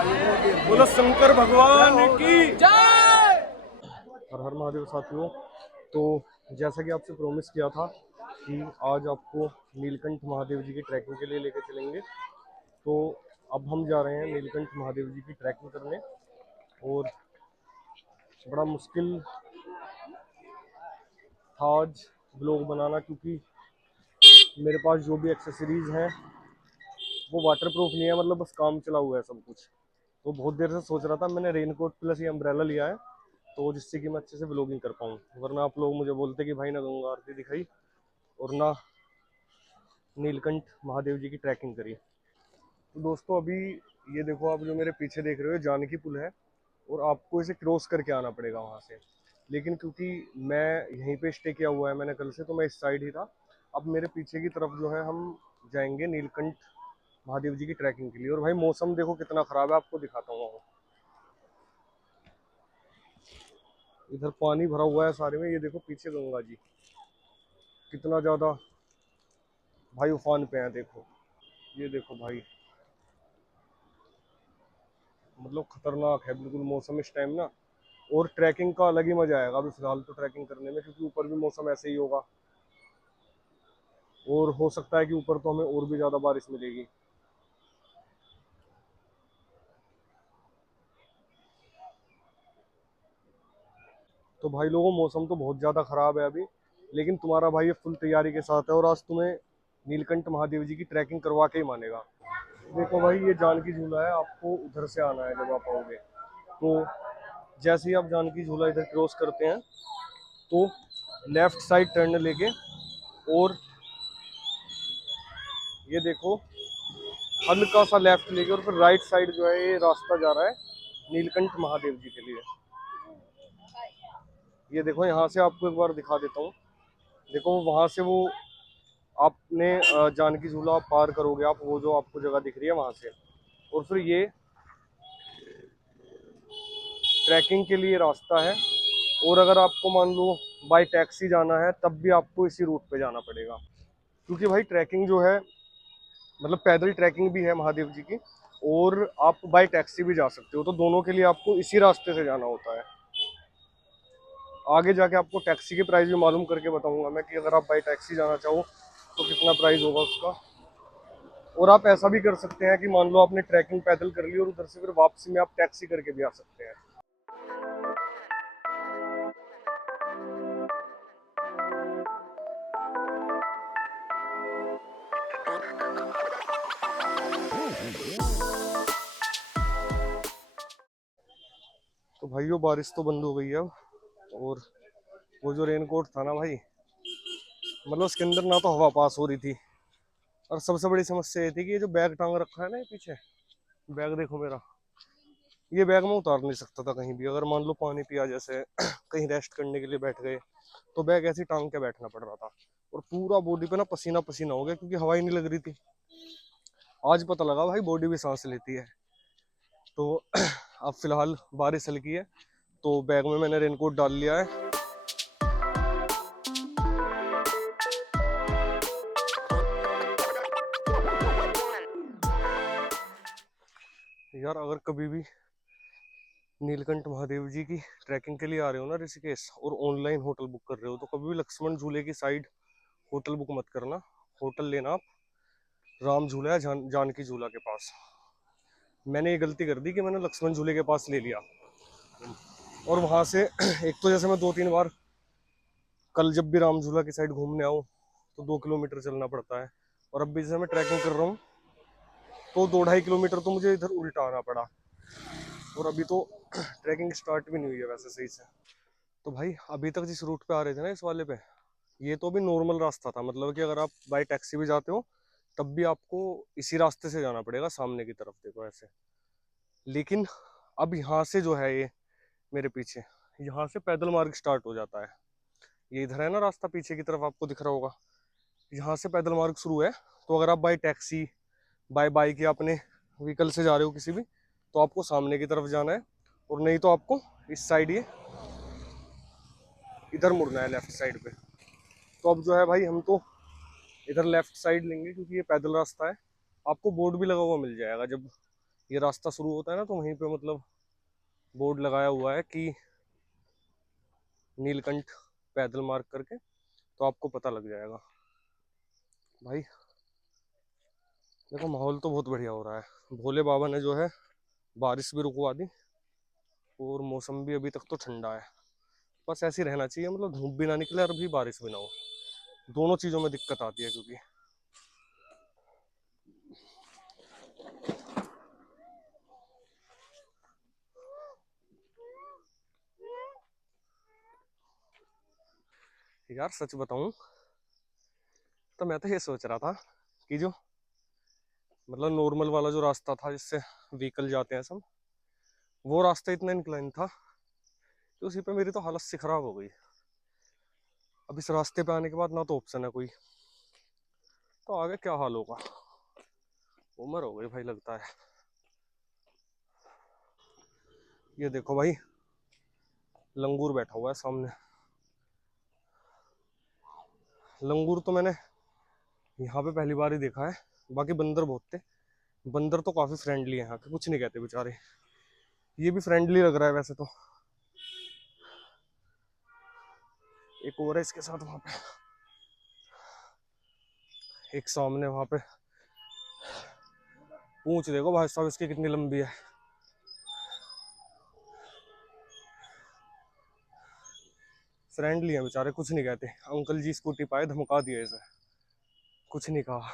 बोलो शंकर भगवान की जय। हर हर महादेव साथियों। तो जैसा कि आपसे प्रॉमिस किया था कि आज आपको नीलकंठ महादेव जी की ट्रैकिंग के लिए लेकर चलेंगे, तो अब हम जा रहे हैं नीलकंठ महादेव जी की ट्रैकिंग करने। और बड़ा मुश्किल था आज ब्लॉग बनाना, क्योंकि मेरे पास जो भी एक्सेसरीज हैं वो वाटर प्रूफ नहीं है, मतलब बस काम चला हुआ है सब कुछ। तो बहुत देर से सोच रहा था, मैंने रेनकोट प्लस ये अम्ब्रेला लिया है तो जिससे कि मैं अच्छे से ब्लॉगिंग कर पाऊँ, वरना आप लोग मुझे बोलते कि भाई ना गंगा आरती दिखाई और ना नीलकंठ महादेव जी की ट्रैकिंग करी। तो दोस्तों अभी ये देखो, आप जो मेरे पीछे देख रहे हो जानकी पुल है और आपको इसे क्रॉस करके आना पड़ेगा वहाँ से। लेकिन क्योंकि मैं यहीं पे स्टे किया हुआ है मैंने कल से, तो मैं इस साइड ही था। अब मेरे पीछे की तरफ जो है हम जाएंगे नीलकंठ महादेव जी की ट्रैकिंग के लिए। और भाई मौसम देखो कितना खराब है, आपको दिखाता हूँ। इधर पानी भरा हुआ है सारे में, ये देखो पीछे गंगा जी कितना ज्यादा भाई उफान पे है। देखो ये देखो भाई, मतलब खतरनाक है बिल्कुल मौसम इस टाइम ना। और ट्रैकिंग का अलग ही मजा आएगा अभी फिलहाल तो ट्रैकिंग करने में, क्योंकि ऊपर भी मौसम ऐसे ही होगा और हो सकता है कि ऊपर तो हमें और भी ज्यादा बारिश मिलेगी। तो भाई लोगों मौसम तो बहुत ज्यादा खराब है अभी, लेकिन तुम्हारा भाई ये फुल तैयारी के साथ है और आज तुम्हें नीलकंठ महादेव जी की ट्रैकिंग करवा के ही मानेगा। देखो भाई ये जानकी झूला है, आपको उधर से आना है जब आप आओगे। तो जैसे ही आप जानकी झूला इधर क्रॉस करते हैं तो लेफ्ट साइड टर्न लेके, और ये देखो हल्का सा लेफ्ट लेके, और फिर राइट साइड जो है ये रास्ता जा रहा है नीलकंठ महादेव जी के लिए। ये देखो यहाँ से आपको एक बार दिखा देता हूँ। देखो वहां से वो आपने जानकी झूला आप पार करोगे, आप वो जो आपको जगह दिख रही है वहां से, और फिर ये ट्रैकिंग के लिए रास्ता है। और अगर आपको मान लो बाय टैक्सी जाना है तब भी आपको इसी रूट पे जाना पड़ेगा, क्योंकि भाई ट्रैकिंग जो है मतलब पैदल ट्रैकिंग भी है महादेव जी की, और आप बाय टैक्सी भी जा सकते हो। तो दोनों के लिए आपको इसी रास्ते से जाना होता है। आगे जाके आपको टैक्सी के प्राइस भी मालूम करके बताऊंगा मैं कि अगर आप बाई टैक्सी जाना चाहो तो कितना प्राइस होगा उसका। और आप ऐसा भी कर सकते हैं कि मान लो आपने ट्रैकिंग पैदल कर ली और उधर से फिर वापसी में आप टैक्सी करके भी आ सकते हैं। तो भाइयों बारिश तो बंद हो गई है अब, और वो जो रेनकोट था ना भाई, मतलब उसके अंदर ना तो हवा पास हो रही थी, और सबसे बड़ी समस्या ये थी कि ये जो बैग टांग रखा है ना ये पीछे, बैग देखो मेरा, ये बैग मैं उतार नहीं सकता था कहीं भी। अगर मान लो पानी पिया जैसे कहीं रेस्ट करने के लिए बैठ गए तो बैग ऐसे टांग के बैठना पड़ रहा था, और पूरा बॉडी पे ना पसीना पसीना हो गया क्योंकि हवा ही नहीं लग रही थी। आज पता लगा भाई बॉडी भी सांस लेती है। तो अब फिलहाल बारिश हल्की है तो बैग में मैंने रेनकोट डाल लिया है। यार अगर कभी भी नीलकंठ महादेव जी की ट्रैकिंग के लिए आ रहे हो ना ऋषिकेश, और ऑनलाइन होटल बुक कर रहे हो, तो कभी भी लक्ष्मण झूले की साइड होटल बुक मत करना। होटल लेना आप राम झूला या जानकी झूला के पास। मैंने ये गलती कर दी कि मैंने लक्ष्मण झूले के पास ले लिया, और वहां से एक तो जैसे मैं 2-3 बार कल जब भी राम झूला की साइड घूमने आऊँ तो 2 किलोमीटर चलना पड़ता है, और अब भी जैसे मैं ट्रैकिंग कर रहा हूँ तो 2-2.5 किलोमीटर तो मुझे इधर उल्टा आना पड़ा। और अभी तो ट्रैकिंग स्टार्ट भी नहीं हुई है वैसे सही से। तो भाई अभी तक जिस रूट पे आ रहे थे ना इस वाले पे, ये तो अभी नॉर्मल रास्ता था, मतलब कि अगर आप बाई टैक्सी भी जाते हो तब भी आपको इसी रास्ते से जाना पड़ेगा सामने की तरफ, देखो ऐसे। लेकिन अब यहाँ से जो है ये मेरे पीछे, यहाँ से पैदल मार्ग स्टार्ट हो जाता है। ये इधर है ना रास्ता पीछे की तरफ आपको दिख रहा होगा, यहाँ से पैदल मार्ग शुरू है। तो अगर आप बाई टैक्सी बाय बाइक या अपने व्हीकल से जा रहे हो किसी भी, तो आपको सामने की तरफ जाना है, और नहीं तो आपको इस साइड ये इधर मुड़ना है लेफ्ट साइड पे। तो अब जो है भाई हम तो इधर लेफ्ट साइड लेंगे क्योंकि ये पैदल रास्ता है। आपको बोर्ड भी लगा हुआ मिल जाएगा जब ये रास्ता शुरू होता है ना, तो वहीं पे मतलब बोर्ड लगाया हुआ है कि नीलकंठ पैदल मार्ग करके, तो आपको पता लग जाएगा। भाई देखो माहौल तो बहुत बढ़िया हो रहा है। भोले बाबा ने जो है बारिश भी रुकवा दी और मौसम भी अभी तक तो ठंडा है। बस ऐसे ही रहना चाहिए, मतलब धूप भी ना निकले और भी बारिश भी ना हो। दोनों चीज़ों में दिक्कत आती है क्योंकि यार सच बताऊं तो मैं तो ये सोच रहा था कि जो मतलब नॉर्मल वाला जो रास्ता था जिससे व्हीकल जाते हैं सब, वो रास्ता इतना इंक्लाइन था कि उसी पे मेरी तो हालत सी खराब हो गई। अब इस रास्ते पे आने के बाद ना तो ऑप्शन है कोई, तो आगे क्या हाल होगा। उम्र हो गई भाई लगता है। ये देखो भाई लंगूर बैठा हुआ है सामने। लंगूर तो मैंने यहाँ पे पहली बार ही देखा है, बाकी बंदर बहुत थे। बंदर तो काफी फ्रेंडली है यहाँ के, कुछ नहीं कहते बेचारे। ये भी फ्रेंडली लग रहा है वैसे तो। एक और है इसके साथ वहां पे, एक सामने वहां पे। पूंछ देखो भाई साहब इसकी कितनी लंबी है। फ्रेंडली है बेचारे, कुछ नहीं कहते। अंकल जी स्कूटी पाए धमका दिया इसे, कुछ नहीं कहा।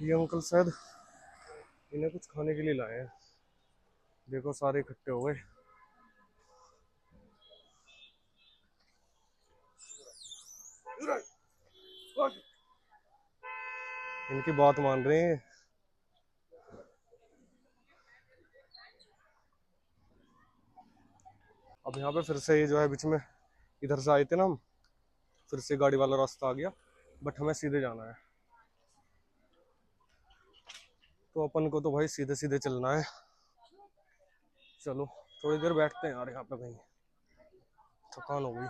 ये अंकल शायद इन्हें कुछ खाने के लिए लाए हैं। देखो सारे इकट्ठे हो गए। इनकी बात मान रहे हैं। अब यहाँ पे फिर से ये जो है बीच में, इधर से आए थे ना हम, फिर से गाड़ी वाला रास्ता आ गया, बट हमें सीधे जाना है। तो अपन को तो भाई सीधे सीधे चलना है। चलो थोड़ी देर बैठते हैं यार यहाँ पे कहीं, थकान हो गई।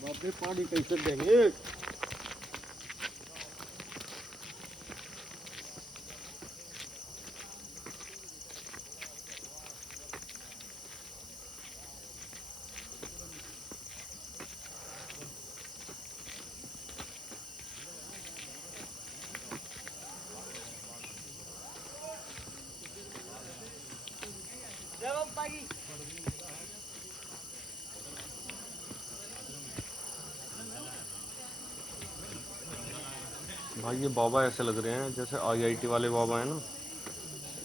बापरे पानी कैसे देंगे। भाई ये बाबा ऐसे लग रहे हैं जैसे आईआईटी वाले बाबा है ना।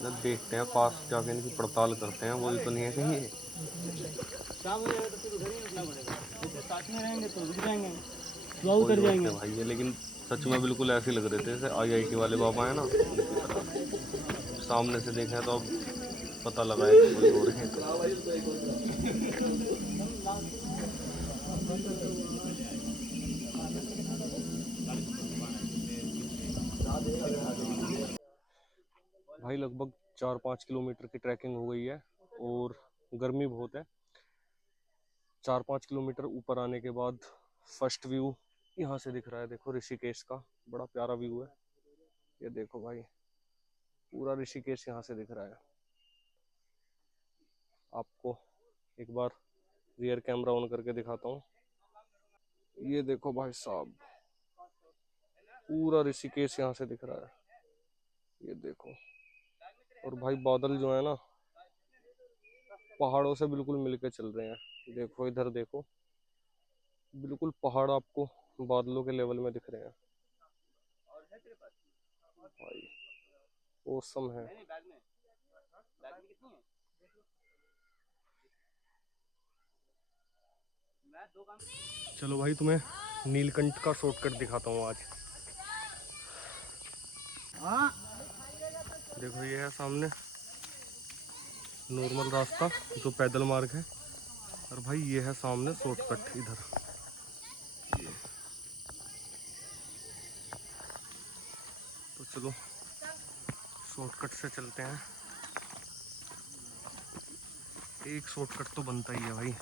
जब देखते हैं पास जाके इनकी पड़ताल करते हैं, वही तो नहीं है कहीं ये। साथ में रहेंगे तो रुक जाएंगे, तो उतर जाएंगे भाई ये, लेकिन सच में बिल्कुल ऐसे लग रहे थे जैसे आईआईटी वाले बाबा है ना उनकी तरह। सामने से देखें तो अब पता लगा है कि कोई और है तो। भाई लगभग 4-5 किलोमीटर की ट्रैकिंग हो गई है और गर्मी बहुत है। 4-5 किलोमीटर ऊपर आने के बाद फर्स्ट व्यू यहाँ से दिख रहा है। देखो ऋषिकेश का बड़ा प्यारा व्यू है। ये देखो भाई पूरा ऋषिकेश यहाँ से दिख रहा है आपको। एक बार रियर कैमरा ऑन करके दिखाता हूँ। ये देखो भाई साहब पूरा ऋषिकेश यहाँ से दिख रहा है। ये देखो, और भाई बादल जो है ना पहाड़ों से बिल्कुल मिलके चल रहे हैं। देखो इधर देखो, बिल्कुल पहाड़ आपको बादलों के लेवल में दिख रहे हैं भाई। ओसम है। चलो भाई तुम्हें नीलकंठ का शॉर्टकट दिखाता हूँ आज। देखो ये है सामने नॉर्मल रास्ता जो पैदल मार्ग है, और भाई ये है सामने शॉर्टकट इधर। ये तो चलो शॉर्टकट से चलते हैं। एक शॉर्टकट तो बनता ही है भाई।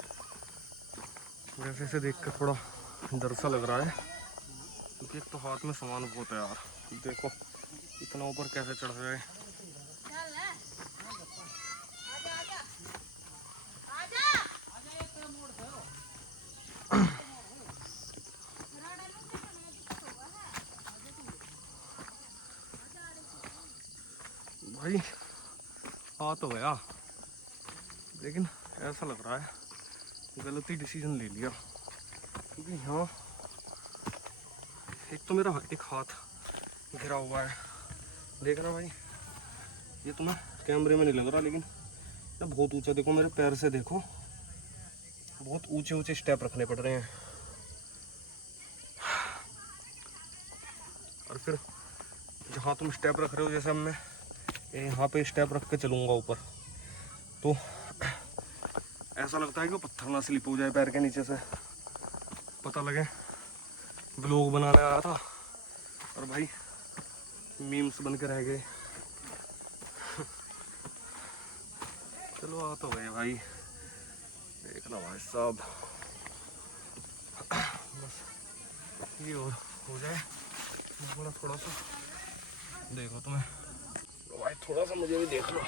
वैसे से देख कर थोड़ा डर सा लग रहा है, क्योंकि एक तो हाथ में सामान बहुत है यार। देखो इतना ऊपर कैसे चढ़ जाए। भाई आ तो गया, लेकिन ऐसा लग रहा है गलती डिसीजन ले लिया, क्योंकि यहाँ एक तो मेरा एक हाथ घिरा हुआ है। देखना भाई, ये तुम्हें कैमरे में नहीं लग रहा, लेकिन ये बहुत ऊंचा। देखो मेरे पैर से देखो, बहुत ऊंचे ऊंचे स्टेप रखने पड़ रहे हैं। और फिर जहाँ तुम स्टेप रख रहे हो, जैसे अब मैं यहाँ पे स्टेप रख के चलूँगा ऊपर, तो ऐसा लगता है कि वो पत्थर ना स्लिप हो जाए पैर के नीचे से। पता लगे ब्लॉग बनाने आया था और भाई मीम्स बन के रह गए। चलो आ तो गए भाई, देखना भाई साहब, बस ये और हो जाए थोड़ा सा। देखो तुम्हें भाई, थोड़ा सा मुझे भी देख लो।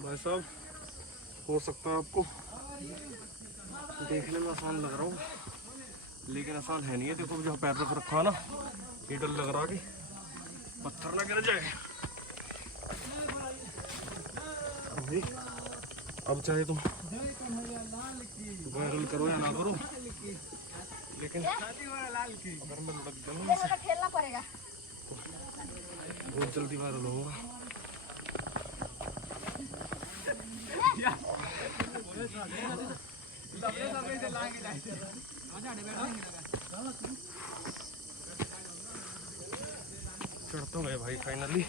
भाई साहब, हो सकता है आपको देखने में आसान लग रहा हो, लेकिन आसान है नहीं है। देखो जहाँ पैर रख रखा है ना, ये डर लग रहा कि पत्थर ना गिर जाए। भाई अब चाहे तुम वायरल करो या ना करो, लेकिन अगर मैं लुढ़क जाऊँ तो खेलना पड़ेगा, बहुत जल्दी वायरल होगा। चढ़ तो गए भाई फाइनली।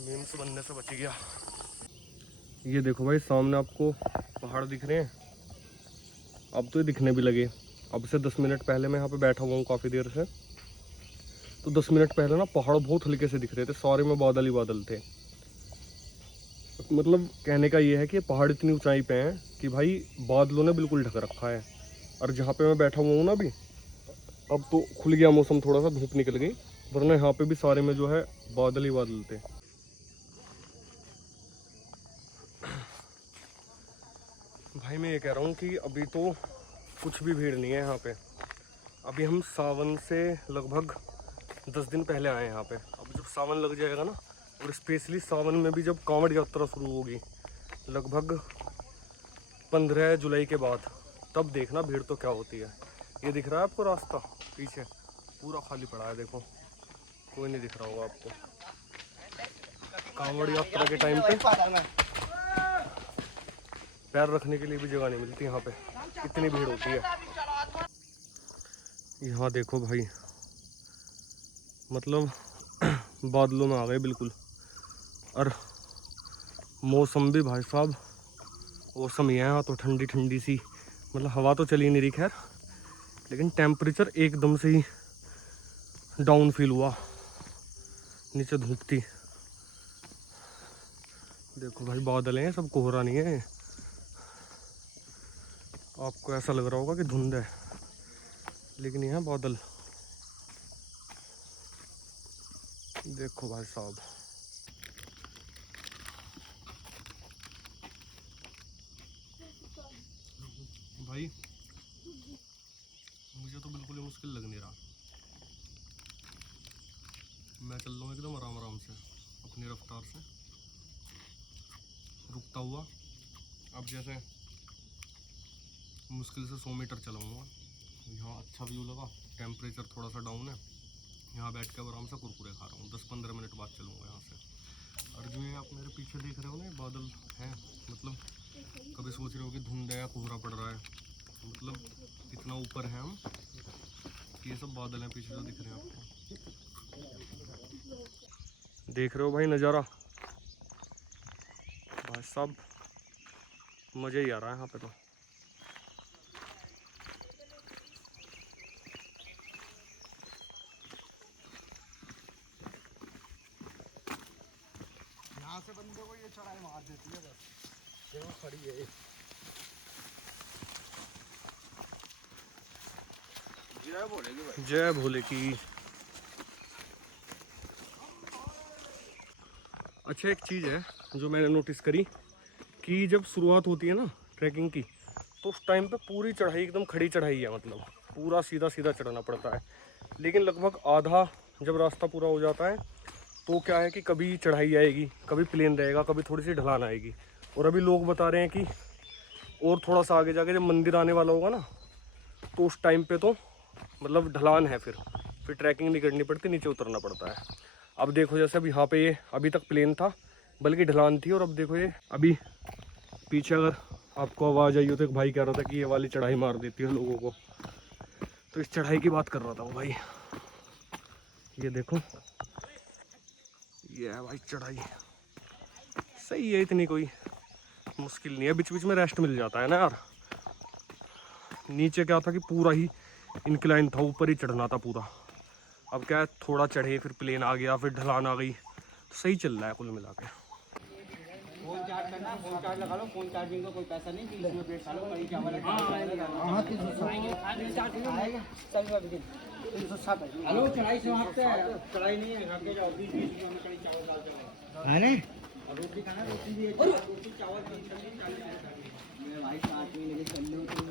मीम्स बनने से बच गया। ये देखो भाई सामने आपको पहाड़ दिख रहे हैं, अब तो ये दिखने भी लगे। अब से 10 मिनट पहले मैं यहाँ पे बैठा हुआ हूँ काफ़ी देर से, तो 10 मिनट पहले ना पहाड़ बहुत हल्के से दिख रहे थे, सारे में बादल ही बादल थे। मतलब कहने का ये है कि पहाड़ इतनी ऊंचाई पे हैं कि भाई बादलों ने बिल्कुल ढक रखा है। और जहाँ पे मैं बैठा हुआ हूँ ना अभी, अब तो खुल गया मौसम, थोड़ा सा धूप निकल गई, वरना यहाँ पे भी सारे में जो है बादल ही बादल थे। भाई मैं ये कह रहा हूँ कि अभी तो कुछ भी भीड़ नहीं है यहाँ पे। अभी हम सावन से लगभग 10 दिन पहले आए हैं यहाँ पे। अब जब सावन लग जाएगा ना, और स्पेशली सावन में भी जब कांवड़ यात्रा शुरू होगी लगभग 15 जुलाई के बाद, तब देखना भीड़ तो क्या होती है। ये दिख रहा है आपको रास्ता पीछे, पूरा खाली पड़ा है। देखो कोई नहीं दिख रहा होगा आपको। कांवड़ यात्रा के टाइम पे पैर रखने के लिए भी जगह नहीं मिलती यहाँ पे, इतनी भीड़ होती है। यहाँ देखो भाई, मतलब बादलों में आ गए बिल्कुल। और मौसम भी भाई साहब मौसम ही है यहाँ तो, ठंडी ठंडी सी, मतलब हवा तो चली नहीं रही खैर, लेकिन टेम्परेचर एकदम से ही डाउन फील हुआ, नीचे धूप थी। देखो भाई बादल हैं, सब कोहरा नहीं है। आपको ऐसा लग रहा होगा कि धुंध है, लेकिन ये है बादल। देखो भाई साहब, भाई मुझे तो बिल्कुल ही मुश्किल लग नहीं रहा। मैं चल रहा हूँ एकदम आराम आराम से, अपनी रफ्तार से, रुकता हुआ। अब जैसे मुश्किल से 100 मीटर चलाऊँगा। यहाँ अच्छा व्यू लगा, टेम्परेचर थोड़ा सा डाउन है, यहाँ बैठ के आराम से कुरकुरे खा रहा हूँ। 10-15 मिनट बाद चलूँगा यहाँ से। और जो ये आप मेरे पीछे देख रहे हो ना, बादल हैं, मतलब कभी सोच रहे हो कि धुंध है या कोहरा पड़ रहा है, मतलब इतना ऊपर है हम, ये सब बादल हैं पीछे जो दिख रहे हैं आपको। देख रहे हो भाई नज़ारा, भाई साहब मज़ा ही आ रहा है यहाँ पे तो। यहाँ से बंदे को ये चढ़ाई मार देती है बस, देखो खड़ी है। जय भोले की भाई, जय भोले की। अच्छा एक चीज़ है जो मैंने नोटिस करी कि जब शुरुआत होती है ना ट्रैकिंग की, तो उस टाइम पे पूरी चढ़ाई एकदम खड़ी चढ़ाई है, मतलब पूरा सीधा सीधा चढ़ना पड़ता है। लेकिन लगभग आधा जब रास्ता पूरा हो जाता है तो क्या है कि कभी चढ़ाई आएगी, कभी प्लेन रहेगा, कभी थोड़ी सी ढलान आएगी। और अभी लोग बता रहे हैं कि और थोड़ा सा आगे जाके जब मंदिर आने वाला होगा ना, तो उस टाइम पे तो मतलब ढलान है, फिर ट्रैकिंग नहीं करनी पड़ती, नीचे उतरना पड़ता है। अब देखो जैसे अब यहाँ पे ये अभी तक प्लेन था, बल्कि ढलान थी, और अब देखो ये अभी पीछे अगर आपको आवाज़ आई हो तो एक भाई कह रहा था कि ये वाली चढ़ाई मार देती है लोगों को, तो इस चढ़ाई की बात कर रहा था वो भाई। ये देखो ये है भाई चढ़ाई, सही है, इतनी कोई मुश्किल नहीं है, बीच बीच में रेस्ट मिल जाता है ना यार। नीचे क्या था कि पूरा ही इंक्लाइन था, ऊपर ही चढ़ना था पूरा। अब क्या है, थोड़ा चढ़े फिर प्लेन आ गया, फिर ढलान आ गई, तो सही चल रहा है कुल मिला के। फोन चार्ज करना, फोन चार्ज लगा लो, फोन चार्जिंग का कोई पैसा नहीं, 30 रुपये खा लो, वही चावल है। हेलो चढ़ाई समाप्त है, चढ़ाई नहीं है, घर के जाओ, 20-20 रुपये में कड़ी चावल दाल चलेगा है ना। रोटी खाना, रोटी भी है, रोटी चावल 40 मेरे भाई साथ में लेके चल लो तो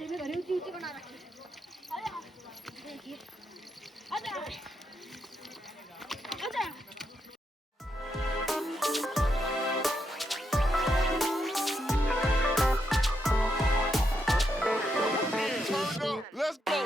में भरी हुई चीज़ बना रखी है। देखिए आजा आजा। Let's go.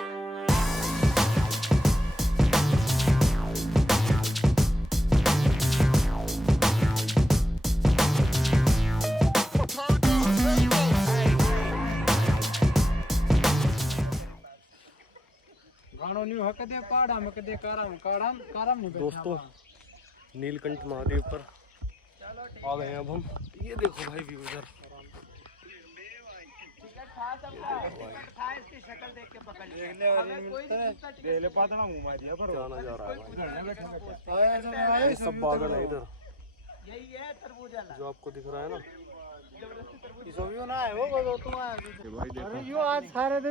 दोस्तों नीलकंठ महादेव पर आ गए हैं अब हम। ये देखो भाई व्यू इधर, क्या नजारा है भाई, ये सब बादल है इधर जो आपको दिख रहा है ना, ये भाई देखो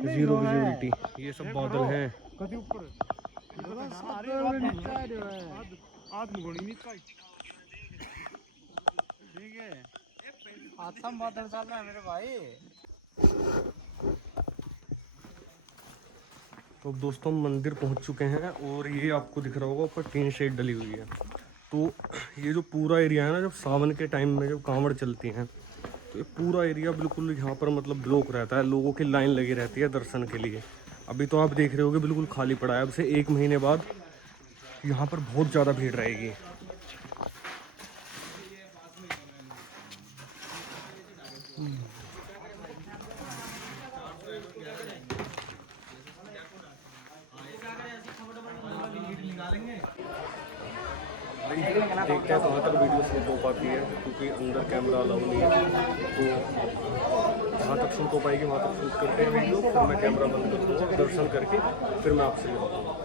जीरो विजिबिलिटी, ये सब बादल हैं। बादल चल रहा है मेरे भाई। तो अब दोस्तों हम मंदिर पहुंच चुके हैं, और ये आपको दिख रहा होगा ऊपर टीन शेड डली हुई है। तो ये जो पूरा एरिया है ना, जब सावन के टाइम में जब कांवड़ चलती हैं, तो ये पूरा एरिया बिल्कुल यहाँ पर मतलब ब्लॉक रहता है, लोगों की लाइन लगी रहती है दर्शन के लिए। अभी तो आप देख रहे होगे बिल्कुल खाली पड़ा है, अब से 1 महीने बाद यहाँ पर बहुत ज़्यादा भीड़ रहेगी। देखते हैं कहाँ तक वीडियो शूट हो पाती है, क्योंकि अंदर कैमरा अलाउ नहीं है, तो जहाँ तक शूट हो पाएगी वहाँ तक शूट करते हैं वीडियो, फिर मैं कैमरा बंद कर दूँगा, दर्शन करके फिर मैं आपसे मिलता हूँ।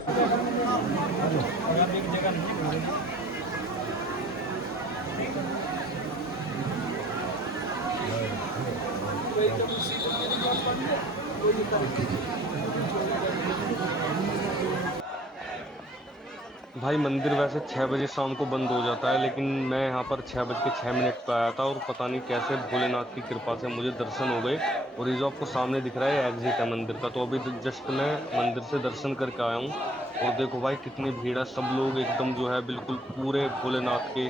भाई मंदिर वैसे 6 बजे शाम को बंद हो जाता है, लेकिन मैं यहाँ पर 6 बज के 6 मिनट पर आया था और पता नहीं कैसे भोलेनाथ की कृपा से मुझे दर्शन हो गए। और ये जो आपको सामने दिख रहा है एग्जिट है मंदिर का, तो अभी जस्ट मैं मंदिर से दर्शन करके आया हूँ। और देखो भाई कितनी भीड़ है, सब लोग एकदम जो है बिल्कुल पूरे भोलेनाथ के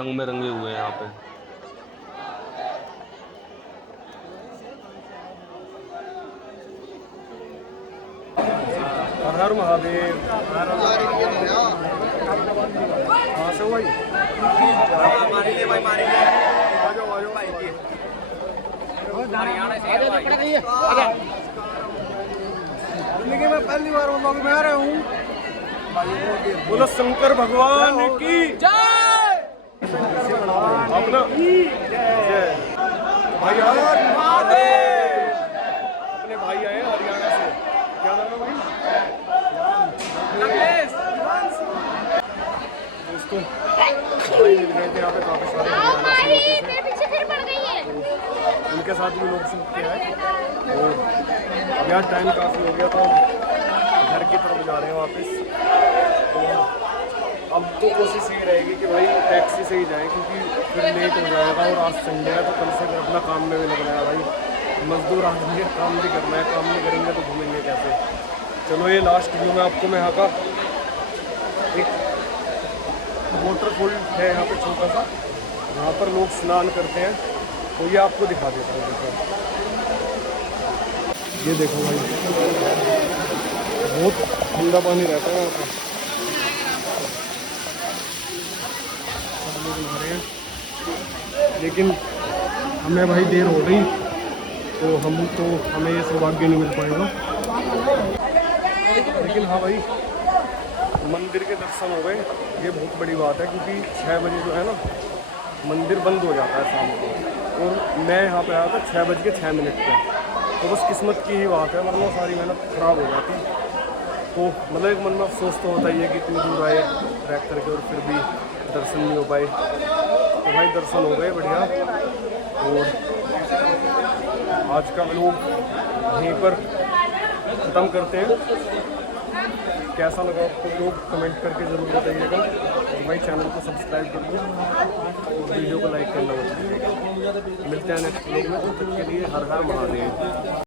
रंग में रंगे हुए हैं यहाँ पे। हर हर महादेव। कहाँ से हो भाई? जिंदगी में पहली बार व्लॉग में आ रहा हूँ। बोलो शंकर भगवान की जय। अपना भाई हर महादेव। अपने भाई आए हरियाणा से, क्या नाम है भाई? दोस्तों भाई मिल गए थे यहाँ पे काफी सारे हरियाणा से लोग थे। पीछे फिर पड़ गई है। उनके साथ भी लोग सुनते हैं। और अब यार टाइम काफ़ी हो गया, तो हम घर की तरफ जा रहे हैं वापस। तो अब तो कोशिश ये रहेगी कि भाई टैक्सी से ही जाएं, क्योंकि फिर लेट हो जाएगा। और आज संडे है, तो कल से फिर अपना काम में भी लगना है भाई। मजदूर आदमी है, काम भी करना है, काम नहीं करेंगे तो घूमेंगे कैसे। चलो ये लास्ट व्यू में आपको मैं यहाँ का एक वाटरफॉल है यहाँ पे छोटा सा, यहाँ पर लोग स्नान करते हैं, तो ये आपको दिखा देता हूँ। देखो ये देखो भाई, बहुत ठंडा पानी रहता है यहाँ पर। सब लोग नहा रहे हैं, लेकिन हमें भाई देर हो गई, तो हमें ये सौभाग्य नहीं मिल पाएगा। लेकिन हाँ भाई, मंदिर के दर्शन हो गए, ये बहुत बड़ी बात है, क्योंकि 6 बजे जो है ना मंदिर बंद हो जाता है शाम को। और मैं यहाँ पे आया था 6 बज के 6 मिनट पे, तो बस किस्मत की ही बात है, वरना सारी मेहनत ख़राब हो जाती। तो मतलब एक मन में अफसोस तो होता ही है कि इतनी दूर आए ट्रैक करके और फिर भी दर्शन नहीं हो पाए। तो भाई दर्शन हो गए बढ़िया। और आज का व्लॉग यहीं पर ख़त्म करते हैं। कैसा लगा आपको लोग कमेंट करके ज़रूर बताइएगा। और भाई चैनल को सब्सक्राइब कर दो और वीडियो को लाइक करना मत भूलिएगा। मिलते हैं नेक्स्ट व्लॉग में, तब तक के लिए हर हर महादेव।